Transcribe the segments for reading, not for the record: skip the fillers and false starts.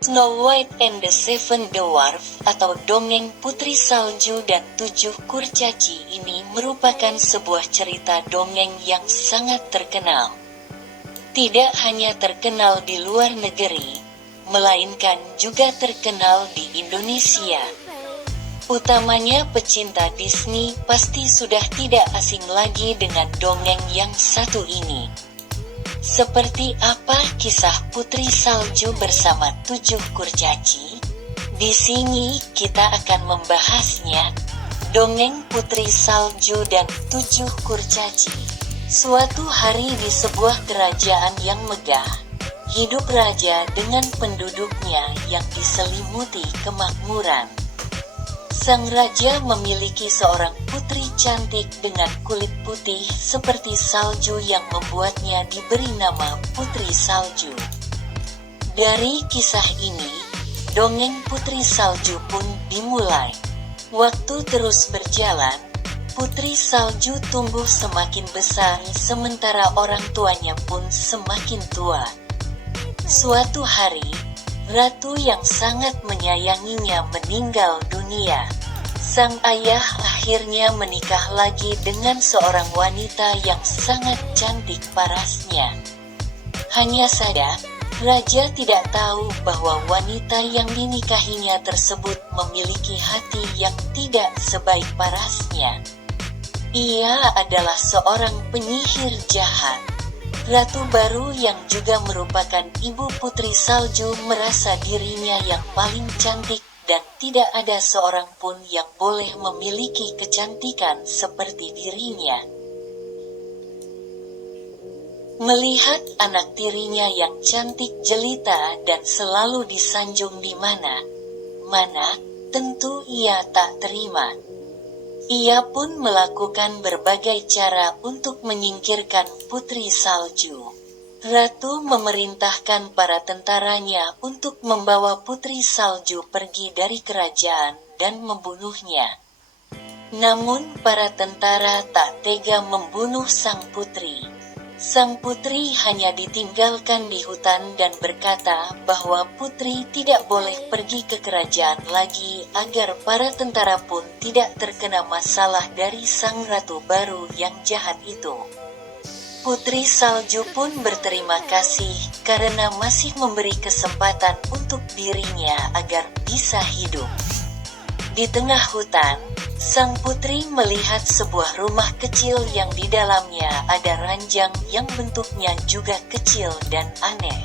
Snow White and the Seven Dwarfs atau Dongeng Putri Salju dan Tujuh Kurcaci ini merupakan sebuah cerita dongeng yang sangat terkenal. Tidak hanya terkenal di luar negeri, melainkan juga terkenal di Indonesia. Utamanya pecinta Disney pasti sudah tidak asing lagi dengan dongeng yang satu ini. Seperti apa kisah Putri Salju bersama Tujuh Kurcaci? Di sini kita akan membahasnya. Dongeng Putri Salju dan Tujuh Kurcaci. Suatu hari di sebuah kerajaan yang megah, hidup raja dengan penduduknya yang diselimuti kemakmuran. Sang raja memiliki seorang putri cantik dengan kulit putih seperti salju yang membuatnya diberi nama Putri Salju. Dari kisah ini, dongeng Putri Salju pun dimulai. Waktu terus berjalan, Putri Salju tumbuh semakin besar sementara orang tuanya pun semakin tua. Suatu hari, ratu yang sangat menyayanginya meninggal dunia. Sang ayah akhirnya menikah lagi dengan seorang wanita yang sangat cantik parasnya. Hanya saja, raja tidak tahu bahwa wanita yang dinikahinya tersebut memiliki hati yang tidak sebaik parasnya. Ia adalah seorang penyihir jahat. Ratu baru yang juga merupakan ibu Putri Salju merasa dirinya yang paling cantik dan tidak ada seorang pun yang boleh memiliki kecantikan seperti dirinya. Melihat anak tirinya yang cantik jelita dan selalu disanjung di mana-mana, tentu ia tak terima. Ia pun melakukan berbagai cara untuk menyingkirkan Putri Salju. Ratu memerintahkan para tentaranya untuk membawa Putri Salju pergi dari kerajaan dan membunuhnya. Namun para tentara tak tega membunuh sang putri. Sang putri hanya ditinggalkan di hutan dan berkata bahwa putri tidak boleh pergi ke kerajaan lagi agar para tentara pun tidak terkena masalah dari sang ratu baru yang jahat itu. Putri Salju pun berterima kasih karena masih memberi kesempatan untuk dirinya agar bisa hidup. Di tengah hutan, sang putri melihat sebuah rumah kecil yang di dalamnya ada ranjang yang bentuknya juga kecil dan aneh.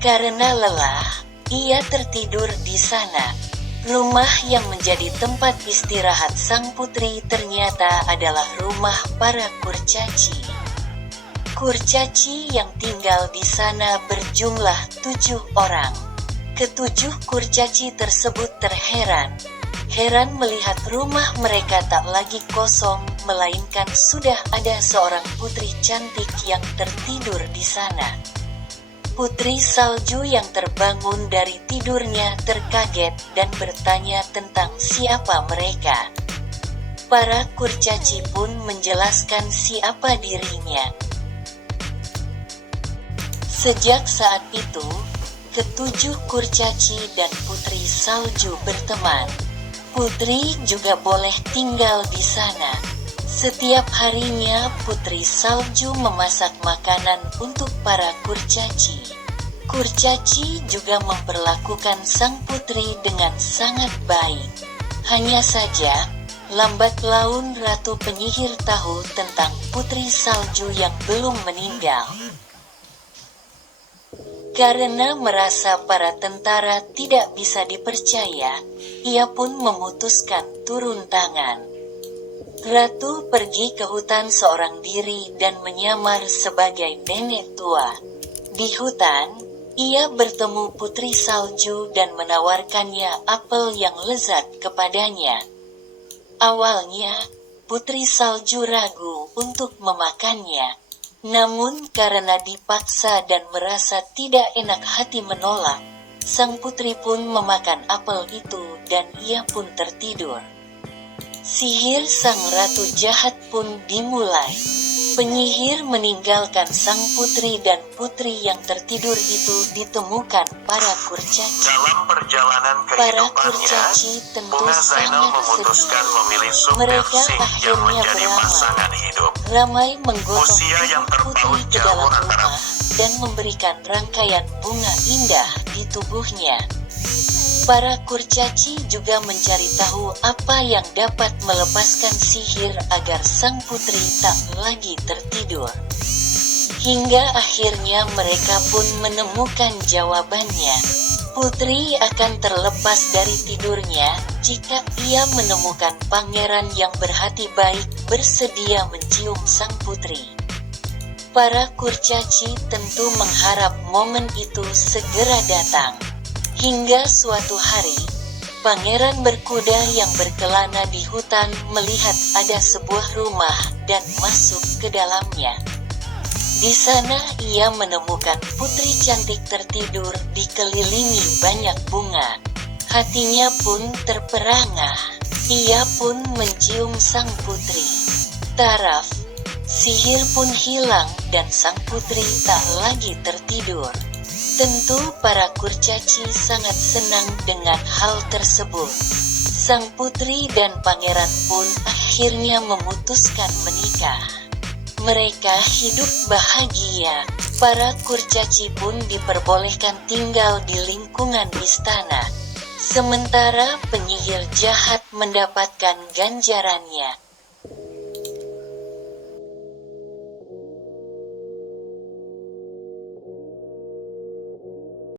Karena lelah, ia tertidur di sana. Rumah yang menjadi tempat istirahat sang putri ternyata adalah rumah para kurcaci. Kurcaci yang tinggal di sana berjumlah 7 orang. Ketujuh kurcaci tersebut heran melihat rumah mereka tak lagi kosong, melainkan sudah ada seorang putri cantik yang tertidur di sana. Putri Salju yang terbangun dari tidurnya terkaget dan bertanya tentang siapa mereka. Para kurcaci pun menjelaskan siapa dirinya. Sejak saat itu, ketujuh kurcaci dan Putri Salju berteman. Putri juga boleh tinggal di sana. Setiap harinya Putri Salju memasak makanan untuk para kurcaci. Kurcaci juga memperlakukan sang putri dengan sangat baik. Hanya saja, lambat laun Ratu Penyihir tahu tentang Putri Salju yang belum meninggal. Karena merasa para tentara tidak bisa dipercaya, ia pun memutuskan turun tangan. Ratu pergi ke hutan seorang diri dan menyamar sebagai nenek tua. Di hutan, ia bertemu Putri Salju dan menawarkannya apel yang lezat kepadanya. Awalnya, Putri Salju ragu untuk memakannya. Namun karena dipaksa dan merasa tidak enak hati menolak, sang putri pun memakan apel itu dan ia pun tertidur. Sihir sang ratu jahat pun dimulai. Penyihir meninggalkan sang putri dan putri yang tertidur itu ditemukan para kurcaci. Dalam perjalanan Para kehidupannya, kurcaci tentu Bunga Zainal sangat memutuskan sedih. memilih Sukdev Mereka Singh yang akhirnya menjadi beramal. pasangan hidup. Ramai menggotong Usia yang putri terpaut ke jauh dalam antara rumah dan memberikan rangkaian bunga indah di tubuhnya. Para kurcaci juga mencari tahu apa yang dapat melepaskan sihir agar sang putri tak lagi tertidur. Hingga akhirnya mereka pun menemukan jawabannya. Putri akan terlepas dari tidurnya jika ia menemukan pangeran yang berhati baik bersedia mencium sang putri. Para kurcaci tentu mengharap momen itu segera datang. Hingga suatu hari, pangeran berkuda yang berkelana di hutan melihat ada sebuah rumah dan masuk ke dalamnya. Di sana ia menemukan putri cantik tertidur dikelilingi banyak bunga. Hatinya pun terperangah. Ia pun mencium sang putri. Taraf, sihir pun hilang dan sang putri tak lagi tertidur. Tentu para kurcaci sangat senang dengan hal tersebut. Sang putri dan pangeran pun akhirnya memutuskan menikah. Mereka hidup bahagia. Para kurcaci pun diperbolehkan tinggal di lingkungan istana. Sementara penyihir jahat mendapatkan ganjarannya.